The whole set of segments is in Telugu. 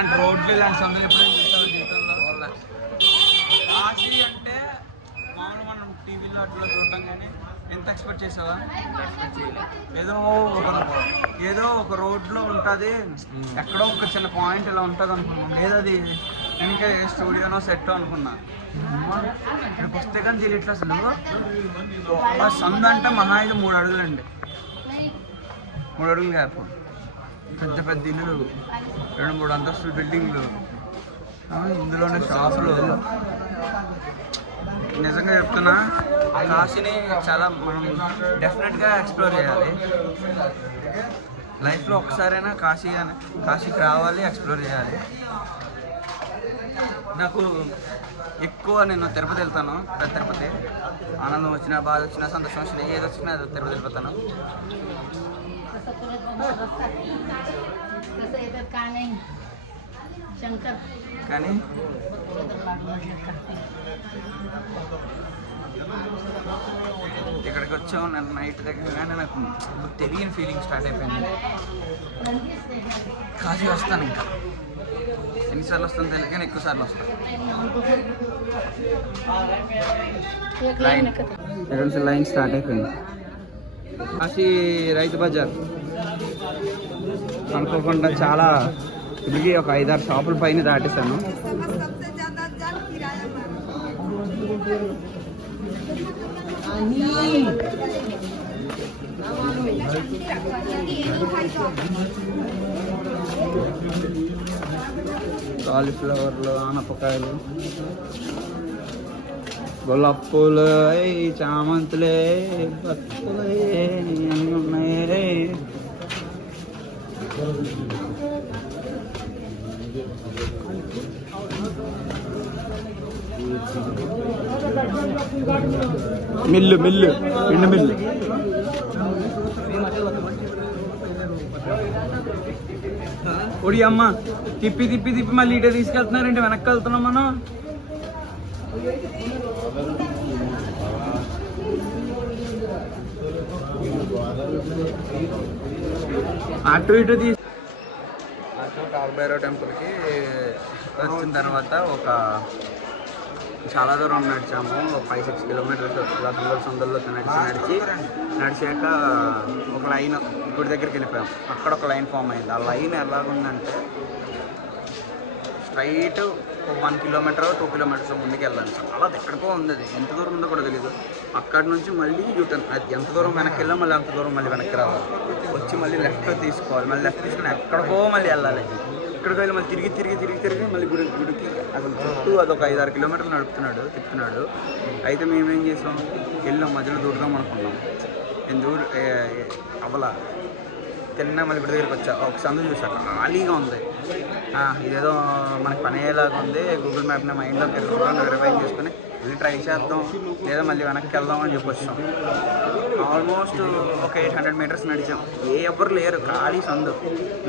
ఇలాంటి రోడ్లు ఇలాంటి సందులు ఎప్పుడైనా చూసావు జీవితంలో? కాశీ అంటే మామూలు మనం టీవీలో అట్లా చూడటం కానీ ఎంత ఎక్స్పెక్ట్ చేసావా? ఏదో ఒక రోడ్లో ఉంటుంది, ఎక్కడో ఒక చిన్న పాయింట్ ఇలా ఉంటుంది అనుకున్నాం. ఏదది ఇంకా స్టూడియోనో సెట్ అనుకున్నా. ఇక్కడికి వస్తే కానీ తెలియట్లేదు అసలు. ఆ సందు అంటే మహా అయితే 3 అడుగులండి, 3 అడుగులు గ్యాప్. పెద్ద పెద్ద ఇల్లులు, 2-3 అంతస్తుల బిల్డింగ్లు, ఇందులోనే షాపులు. నిజంగా చెప్తున్నా, కాశీని చాలా మనం డెఫినెట్గా ఎక్స్ప్లోర్ చేయాలి. లైఫ్లో ఒకసారైనా కాశీకి రావాలి, ఎక్స్ప్లోర్ చేయాలి. నాకు ఎక్కువ నేను తిరుపతి వెళ్తాను. పెద్ద తిరుపతి ఆనందం వచ్చినా, బాధ వచ్చినా, సంతోషం వచ్చినా, ఏది వచ్చినా తిరుపతి వెళ్ళిపోతాను. కానీ ఇక్కడికి వచ్చాము నేను నైట్ దగ్గర, కానీ నాకు తెలియని ఫీలింగ్ స్టార్ట్ అయిపోయింది. కాశీ వస్తాను, ఇంకా ఎన్నిసార్లు వస్తాను తెలియదు కానీ ఎక్కువసార్లు వస్తాను. లైన్ స్టార్ట్ అయిపోయింది. కాశీ రైతు బజార్ అనుకోకుండా చాలా ఇప్పటికీ ఒక 5-6 షాపుల పైన దాటేశాను. కాలీఫ్లవర్లు, ఆనపకాయలు, గులాబ్ పూలు, చామంతులే, పత్తులే అన్నీ ఉన్నాయి. మిల్లు ఎండు మిల్లు. ఒడి అమ్మ తిప్పి తిప్పి తిప్పి మళ్ళీ ఇటే తీసుకెళ్తున్నారంటే వెనక్కి వెళ్తున్నాం మనం. అటు ఇటు కాలభైరవ టెంపుల్కి వచ్చిన తర్వాత చాలా దూరం నడిచాము. 5-6 కిలోమీటర్స్ సందుల్లో నడిచాక ఒక లైన్ గుడి దగ్గరికి వెళ్ళిపోయాం. అక్కడ ఒక లైన్ ఫామ్ అయింది. ఆ లైన్ ఎలాగుందంటే స్ట్రైట్ 1 కిలోమీటర్ 2 కిలోమీటర్స్ ముందుకు వెళ్ళాలి. చాలా ఎక్కడికో ఉంది, అది ఎంత దూరం ఉందో కూడా తెలియదు. అక్కడి నుంచి మళ్ళీ యూటర్న్, అది ఎంత దూరం వెనక్కి వెళ్ళాం మళ్ళీ అంత దూరం మళ్ళీ వెనక్కి రావాలి. వచ్చి మళ్ళీ లెఫ్ట్ తీసుకోవాలి, మళ్ళీ లెఫ్ట్ తీసుకుని ఎక్కడికో మళ్ళీ వెళ్ళాలి. ఇక్కడికి వెళ్ళి మళ్ళీ తిరిగి మళ్ళీ గుడికి అసలు చుట్టూ అదొక 5-6 కిలోమీటర్లు తిప్పుతున్నాడు. అయితే మేమేం చేసాం, వెళ్ళాం, మధ్యలో దూరుదాం అనుకున్నాం. ఎందుకు అవ్వలా తిన్నా. మళ్ళీ గుడి దగ్గరికి వచ్చా, ఒక సందు చూసాక ఖాళీగా ఉంది. ఇదేదో మనకి పని అయ్యేలాగా ఉంది. గూగుల్ మ్యాప్ని మైండ్లోకి రివైజ్ చేసుకుని వెళ్ళి ట్రై చేద్దాం, లేదా మళ్ళీ వెనక్కి వెళ్దాం అని చెప్పి వచ్చాం. ఆల్మోస్ట్ ఒక 800 మీటర్స్ నడిచాం. ఎవ్వరు లేరు, ఖాళీ సందు.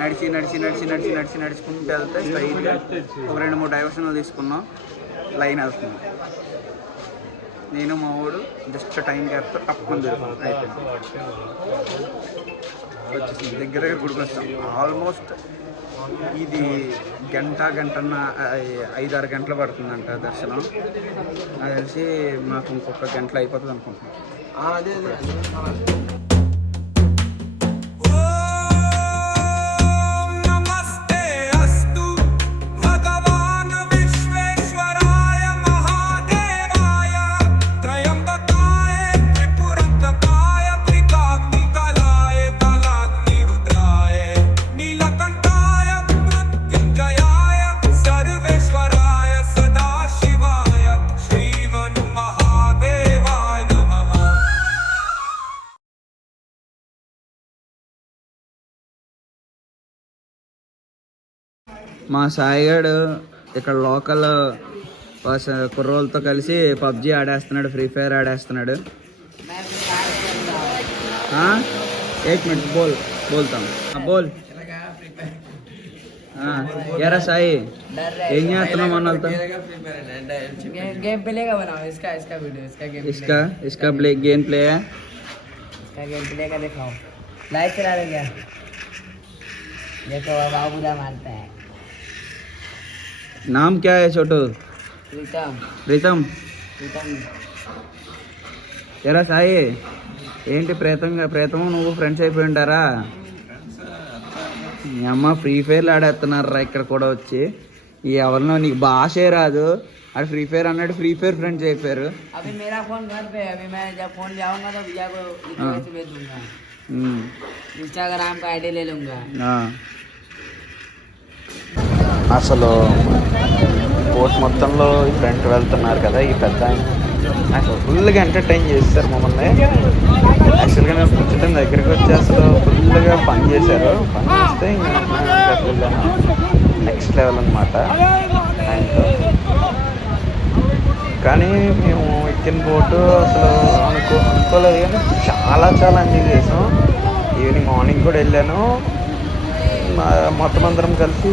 నడుచుకుంటూ వెళ్తే స్ట్రైట్గా ఒక 2-3 డైవర్షన్లు తీసుకున్నాం. లైన్ వెళ్తున్నాం. నేను మా వాడు జస్ట్ టైం గ్యాప్తో తప్పకుండా అయిపోయింది. వచ్చేసింది దగ్గర గుడికి వస్తాం. ఆల్మోస్ట్ ఇది గంటన్న 5-6 గంటలు పడుతుందంట దర్శనం. నాకు తెలిసి మాకు ఇంకొక గంటలో అయిపోతుంది అనుకుంటున్నాను. అదే మా సాయిగాడు ఇక్కడ లోకల్ కుర్రోళ్ళతో కలిసి పబ్జీ ఆడేస్తున్నాడు, ఫ్రీ ఫైర్ ఆడేస్తున్నాడు. 1 మినిట్ బోల్తాం బోల్. ఎరా సాయి ఏం చేస్తున్నావు మన వాళ్ళతో? इसका गेम प्ले है, गेम प्ले का दिखाओ. लाइव चला रहे क्या? देखो बाबूदा मारता है. नाम क्या है छोटू? प्रीतम ప్రీతం. प्रीतम ఎరా సాయి, ఏంటి ప్రీతము నువ్వు ఫ్రెండ్స్ అయిపోయి ఉంటారా? మీ అమ్మ ఫ్రీ ఫైర్లు ఆడేస్తున్నారా ఇక్కడ కూడా వచ్చి. ఈ ఎవరినో నీకు భాషే రాదు, అది ఫ్రీ ఫైర్ అన్నాడు, ఫ్రీ ఫైర్ ఫ్రెండ్స్ అయిపోయారు. अभी मेरा फोन घर पे है, अभी मैं जब फोन जाऊंगा तो भैया को रिक्वेस्ट भेज दूंगा, इंस्टाग्राम का आईडी ले लूंगा. అసలు బోట్ మొత్తంలో ఈ ఫ్రెండ్ వెళ్తున్నారు కదా ఈ పెద్ద ఆయన, అసలు ఫుల్గా ఎంటర్టైన్ చేస్తారు మమ్మల్ని. యాక్చువల్గా నేను కూర్చుంటే దగ్గరికి వచ్చి అసలు ఫుల్గా ఫన్ చేశారు. ఫన్ చేస్తే ఇంకా వెళ్ళాను నెక్స్ట్ లెవెల్ అనమాట ఆయనతో. కానీ మేము ఎక్కిన బోటు అసలు అనుకోలేదు, కానీ చాలా ఎంజాయ్ చేసాం. ఈవినింగ్ మార్నింగ్ కూడా వెళ్ళాను, మొత్తం అందరం కలిసి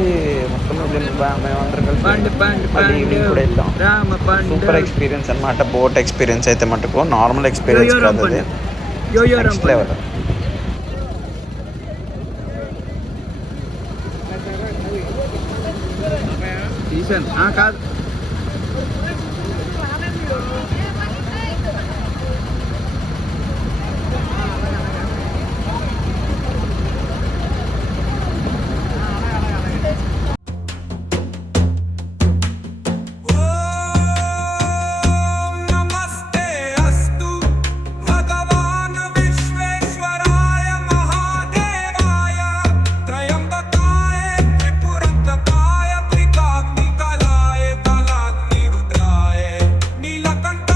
మేమందరం కలిసి మళ్ళీ ఈవినింగ్ కూడా వెళ్ళాం. సూపర్ ఎక్స్పీరియన్స్ అనమాట, బోట్ ఎక్స్పీరియన్స్ అయితే మటుకు నార్మల్ ఎక్స్పీరియన్స్ కాదు, అది నెక్స్ట్ లెవెల్. కాదు నీలకంఠ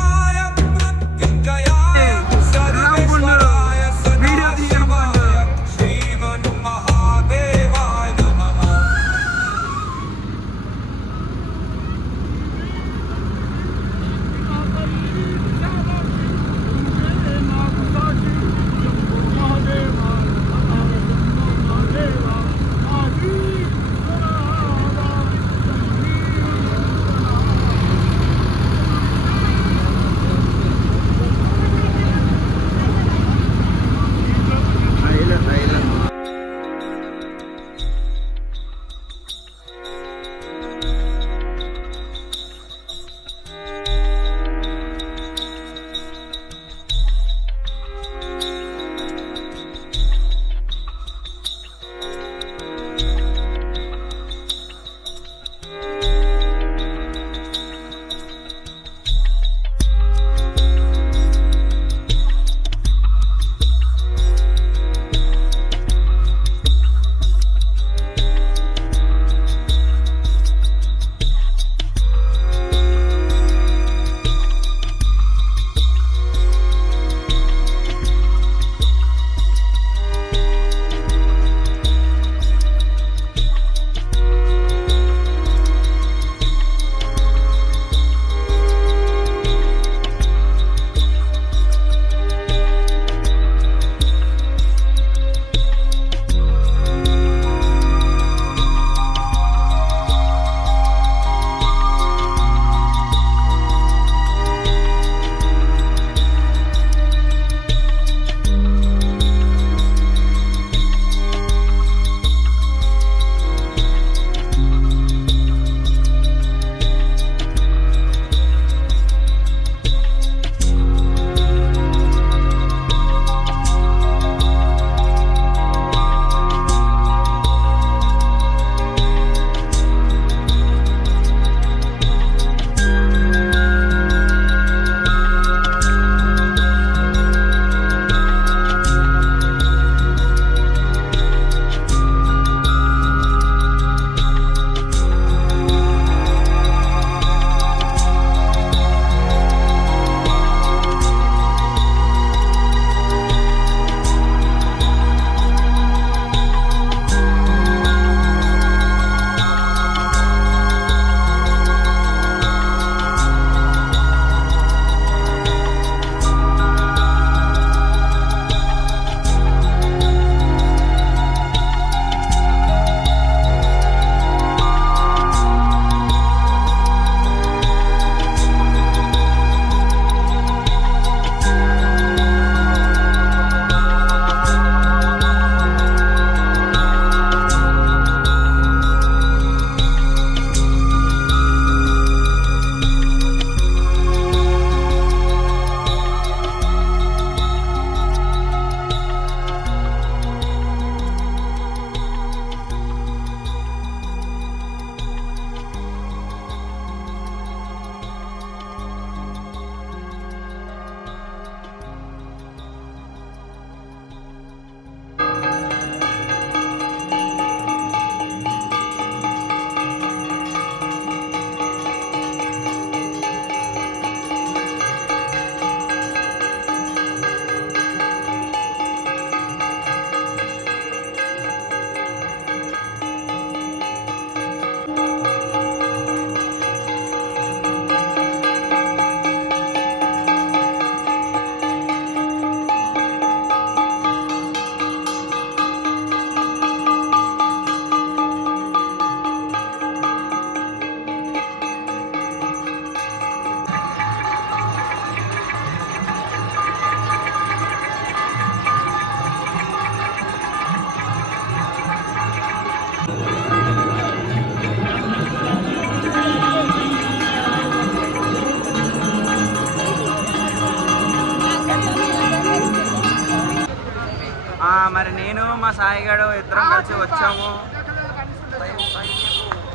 సాయిగాడు ఇద్దరం కలిసి వచ్చాము,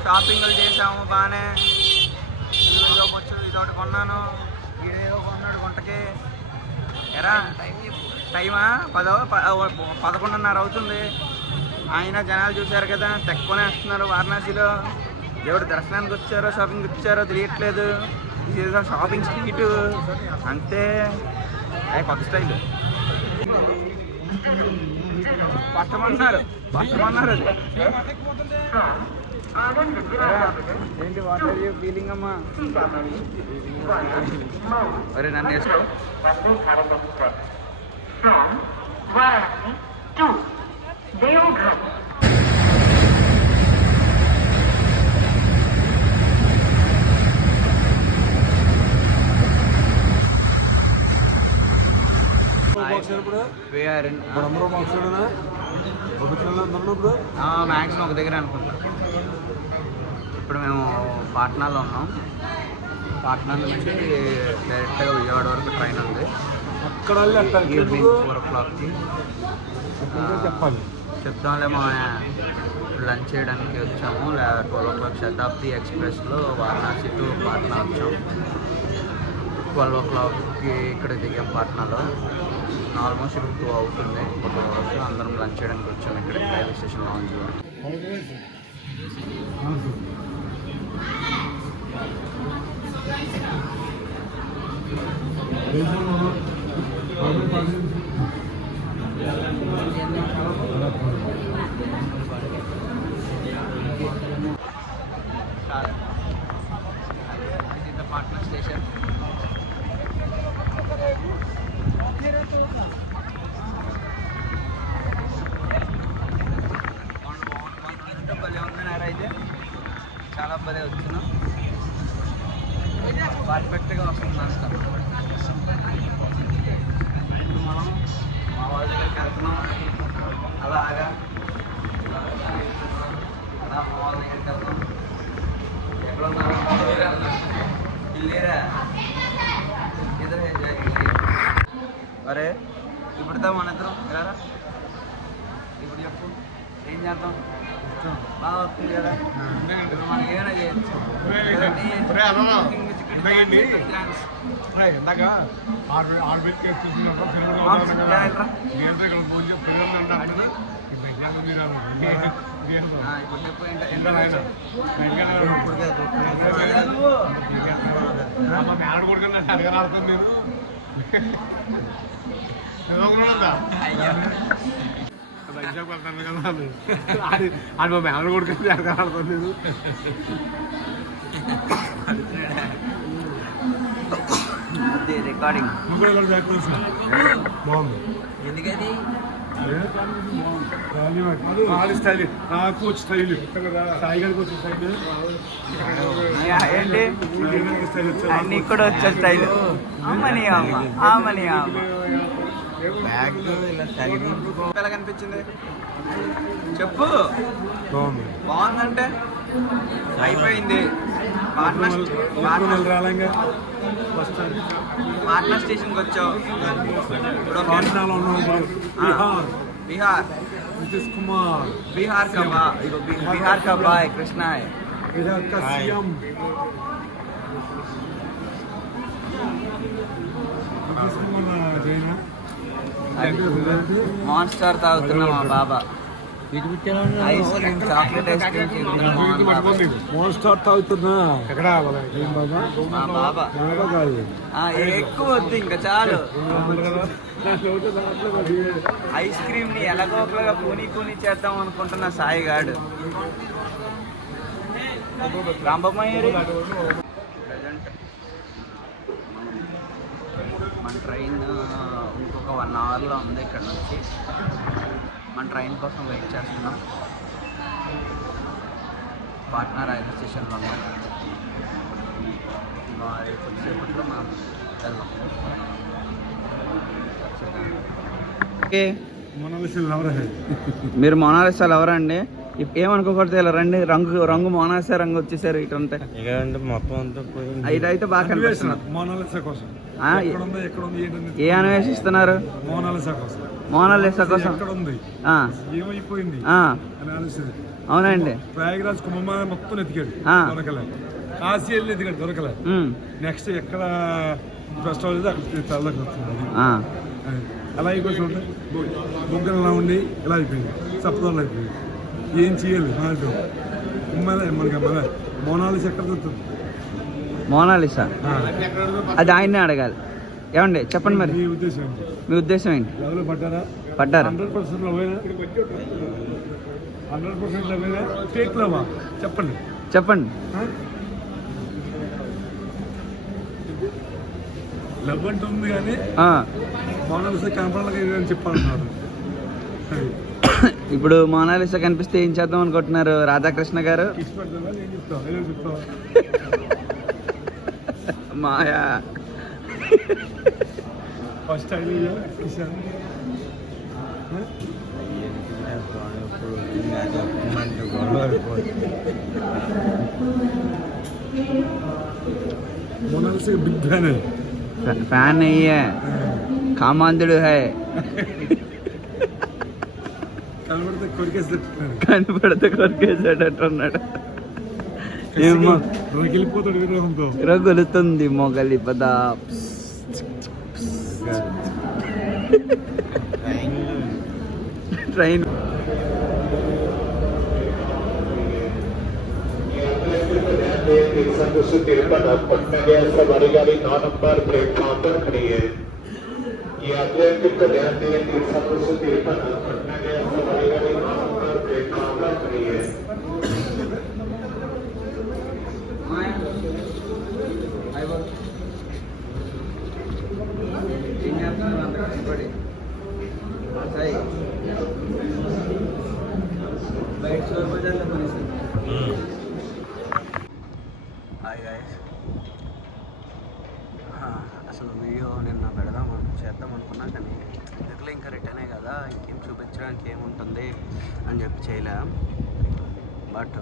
షాపింగ్లు చేసాము బాగానే. ఇదో వచ్చు ఇదొకటి కొన్నాను, ఇదేదో కొన్నాడు గుంటకి. ఎరా టైమా 11:30 అవుతుంది. ఆయన జనాలు చూశారు కదా, తెక్కునేస్తున్నారు వారణాసిలో. ఎవరు దర్శనానికి వచ్చారో షాపింగ్కి వచ్చారో తెలియట్లేదు. ఇది షాపింగ్ స్ట్రీట్ అంతే. కొత్త స్టైల్ పట్టమన్నారు అది. ఏంటి వాటర్ ఫీలింగ్ అమ్మా? అరే నన్ను వేసుకో. మ్యాక్సిమం ఒక దగ్గర అనుకుంటా. ఇప్పుడు మేము పాట్నాలో ఉన్నాం. పాట్నా నుంచి డైరెక్ట్గా విజయవాడ వరకు ట్రైన్ ఉంది. ఈవినింగ్ 4 o'clockకి చెప్పాలి. చెప్తాంలే. మా లంచ్ చేయడానికి వచ్చాము. 12 o'clock శతాబ్ది ఎక్స్ప్రెస్లో వారణాసి టు పాట్నా వచ్చాం. 12 o'clockకి ఇక్కడ దిగాం పాట్నాలో. ఆల్మోస్ట్ ఇప్పుడు 2 అవుతుంది. ఒక రోజు అందరం లంచ్ చేయడానికి వచ్చాం ఇక్కడ రైల్వే స్టేషన్ లాంజ్లో. పాట్నా స్టేషన్. భలే ఉందన్నారా? అయితే చాలా భలే వచ్చినాం. పర్ఫెక్ట్గా వస్తుంది అంతా. ఇప్పుడు మనం మా వాళ్ళ దగ్గరికి వెళ్తున్నాం. అలాగా అలా మా వాళ్ళ దగ్గరికి వెళ్తాం. ఎక్కడ ఇల్లేరా ఇద్దరు అరే ఇప్పుడుదా మన ఇద్దరం ఎలా? ఇప్పుడు చెప్పు ఏం చేద్దాం? బాగా వస్తుంది కదా. ఇప్పుడు మనకి ఏమైనా చేయొచ్చు. ఇప్పుడు చెప్పు వైజాగ్ వెళ్తాను కదా అది మా మేనలు కొడుకుంటే అడగాడుతాను నేను. రికార్డింగ్ బాగుంది. ఎందుకది స్టైల్ నాకు వచ్చి స్టైల్ సాయి గారికి వచ్చే స్టైల్ ఏంటి? నీకు కూడా వచ్చే స్టైల్. అమ్మని అమ్మ అమ్మని అమ్మ. బ్యాగ్ ఎలా కనిపించింది చెప్పు. బాగుందంటే అయిపోయింది. పాట్నా స్టేషన్కి వచ్చావు. बिहार नीतीश कुमार बिहार का बिहार का भाई कृष्णा है. इधर का सीएम नीतीश कुमार जैना మాన్స్టర్ తాగుతున్నా మా బాబా. Ice cream chocolate ice cream monster తాగుతున్నా. ఎక్కడ మా బాబా ఎక్కువ వద్దు ఇంకా చాలు. ఐస్ క్రీమ్ ని ఎలాగోకలాగా కూని చేద్దాం అనుకుంటున్నా సాయిగాడు. రాంబమ్మయ్యారు. ప్రజెంట్ మన ట్రైన్ ఇంకొక 1 hourలో ఉంది ఇక్కడ నుంచి. మన ట్రైన్ కోసం వెయిట్ చేస్తున్నాం. పాట్నా రైల్వే స్టేషన్లో ఉన్నాం. కొద్దిసేపట్లో మనం వెళ్దాం. మీరు మొనాలిసా లవర్ అండి? ఏమనుకోకూడదు, ఇలా రండి, రంగు రంగు మోనాలిసా రంగు వచ్చేసారు ఇటు అంతా. ఇక అంటే మొత్తం అంతా పోయింది. ఇటు అయితే బాగా కనిపిస్తున్నారు. మోనాలిసా కోసం ఆ, ఎక్కడ ఉంది ఏంటంటే ఏ అన్వేషిస్తున్నారు? మోనాలిసా కోసం మోనాలిసా కోసం. ఎక్కడ ఉంది ఆ, ఏమైపోయింది ఆ, అని ఆలోచన. అవునండి. ప్రయాగరాజ్ కుంభమేళా మొత్తం ఎతికాడు, ఆ. దొరకలే. కాశీ వెళ్ళి ఎతికాడు, దొరకలే. ఉమ్, నెక్స్ట్ ఎక్కడ ఫెస్టివల్ అయితే అక్కడ చల్లకి వస్తుంది. ఆ, అది. అలా అయిపోయి చూడండి, బొగ్గలు అలా ఉండి ఇలా అయిపోయింది, సప్తాలు అయిపోయింది. ఏం చేయాలి మనకు? మనకి మన మోనాలిసా ఎక్కడ దొరుకుతుంది? మోనాలిసా అది ఆయన్నే అడగాలి. ఏమండి చెప్పండి మరి, మీ ఉద్దేశం ఏంటి? మీ ఉద్దేశం ఏంటి? లెవెల్ పడ్డారా? పడ్డారు. 100% లవేనా? 100% లవేనా? ఫేక్ లవా? చెప్పండి. చెప్పండి. లవ్ అంటుంది కానీ ఆ, మోనాలిసా కెమెరాలకి అని చెప్పాలన్నారు. ఇప్పుడు మోనాలిసా కనిపిస్తే ఏం చేద్దాం అనుకుంటున్నారు రాధాకృష్ణ గారు? కిస్ పెడతావా? నేను చెప్తాను, ఏదో చెప్తావా? మాయా. ఫస్ట్ ఐడియా కిసాన్. Mona Lisa big fan. ఫ్యాన్ అయ్యే కామాంధుడు హై. కనబడితే కొరికేస్తున్నాడు, కనిపెడితే కొరికేసాడట్టున్నాడు. ఏమో రగిలిపోతాడు విరోధంతో. రగులుతుంది మొగలి పద. ట్రైన్ पटना गया सवारी गाड़ी 9 नंबर प्लेटफॉर्म पर खड़ी है। यात्रियों को ध्यान दें, 353 पटना गया सवारी गाड़ी 9 नंबर प्लेटफॉर्म पर खड़ी है। హాయ్ గాయస్, అసలు వీడియో నిన్న చేద్దాం అనుకున్నా కానీ ఎందుకులే, ఇంకా రిటర్నే కదా, ఇంకేం చూపించడానికి ఏముంటుంది అని చెప్పి చేయలే. బట్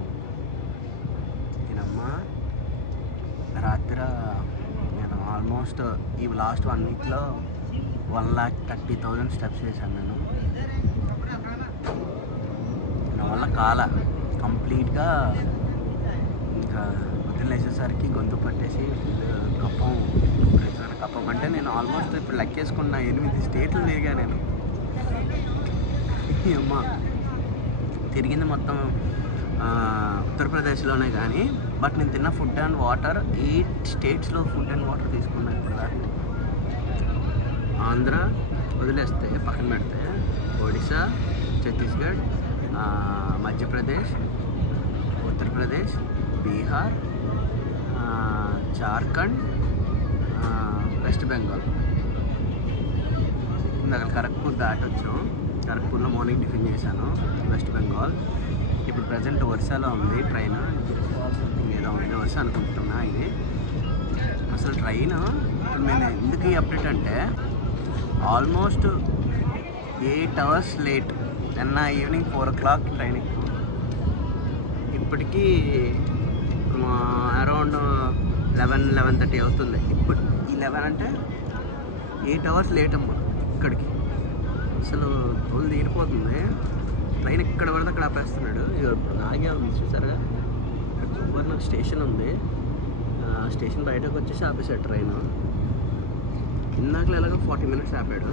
నేనమ్మా రాత్రి నేను ఆల్మోస్ట్ ఈ లాస్ట్ 1 వీక్లో 1,30,000 స్టెప్స్ చేశాను నేను. నా వల్ల కాల కంప్లీట్గా ఇంకా వదిలేసేసరికి గొంతు పట్టేసి కప్పం కప్పం అంటే నేను ఆల్మోస్ట్ ఇప్పుడు లెక్కేసుకున్న 8 స్టేట్లు తిరిగా నేను. అమ్మ తిరిగింది మొత్తం ఉత్తరప్రదేశ్లోనే కానీ, బట్ నేను తిన్న ఫుడ్ అండ్ వాటర్ 8 స్టేట్స్లో ఫుడ్ అండ్ వాటర్ తీసుకున్నాను ఇప్పుడు దాకా. ఆంధ్ర వదిలేస్తే పక్కన పెడితే ఒడిశా, ఛత్తీస్గఢ్, మధ్యప్రదేశ్, ఉత్తరప్రదేశ్, బీహార్, జార్ఖండ్, వెస్ట్ బెంగాల్. ఇందాక ఖరగ్పూర్ దాటొచ్చాం. ఖరగ్పూర్లో మార్నింగ్ టిఫిన్ చేశాను. వెస్ట్ బెంగాల్. ఇప్పుడు ప్రజెంట్ ఒరిస్సాలో ఉంది ట్రైన్. ఏదో ఒరిస్సా అనుకుంటున్నా ఇది. అసలు ట్రైన్ ఇప్పుడు నేను ఎందుకు ఈ అప్డేట్ అంటే ఆల్మోస్ట్ 8 hours లేట్. నిన్న ఈవినింగ్ 4 o'clock ట్రైన్ ఎక్కువ, ఇప్పటికీ అరౌండ్ 11-11:30 అవుతుంది. ఇప్పుడు 11 అంటే 8 hours లేట్ అమ్మ ఇక్కడికి. అసలు తోలు తీరిపోతుంది. ట్రైన్ ఎక్కడ పడితే అక్కడ ఆపేస్తున్నాడు. ఇప్పుడు ఆగే ఉంది చూసారుగా, ఇక్కడ సువర్ణ స్టేషన్ ఉంది. స్టేషన్ బయటకు వచ్చేసి ఆపేశాడు ట్రైన్. ఇందాకలో ఎలాగో 40 minutes ఆపాడు,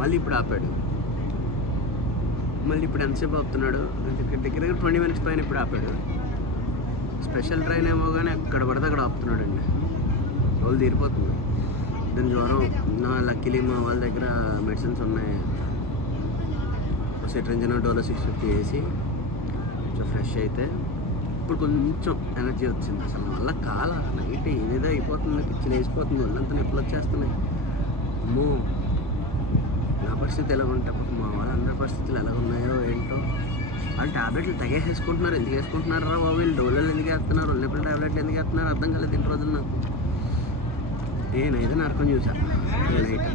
మళ్ళీ ఇప్పుడు ఆపాడు. మళ్ళీ ఇప్పుడు ఎంతసేపు ఆపుతున్నాడు? దగ్గర 20 minutes పైన ఇప్పుడు ఆపాడు. స్పెషల్ ట్రైన్ ఏమో కానీ ఎక్కడ పడితే అక్కడ ఆపుతున్నాడు అండి. వాళ్ళు తీరిపోతుంది. దాని జ్వరం నా లక్కీలీ మా వాళ్ళ దగ్గర మెడిసిన్స్ ఉన్నాయి. సిట్రింజిన్ డోలో 650 వేసి కొంచెం ఫ్రెష్ అయితే ఇప్పుడు కొంచెం ఎనర్జీ వచ్చింది. అసలు నా వల్ల కాల నైట్ ఏదేదో అయిపోతుంది, పిచ్చి వేసిపోతుంది, ఒళ్ళంతా నొప్పులు వచ్చేస్తున్నాయి. అమ్మో నా పరిస్థితి ఎలా ఉంటే మా వాళ్ళందరి పరిస్థితులు ఎలా ఉన్నాయో ఏంటో. వాళ్ళు ట్యాబ్లెట్లు తెగేసేసుకుంటున్నారు. ఎందుకు వేసుకుంటున్నారా బాబు వీళ్ళు? డోలలు ఎందుకు వేస్తున్నారు? ఒళ్ళెప్పుడు ట్యాబ్లెట్లు ఎందుకు వేస్తున్నారు అర్థం కాలేదు. 2 రోజులు నాకు నేనైతే నరకం చూసాను నైట్.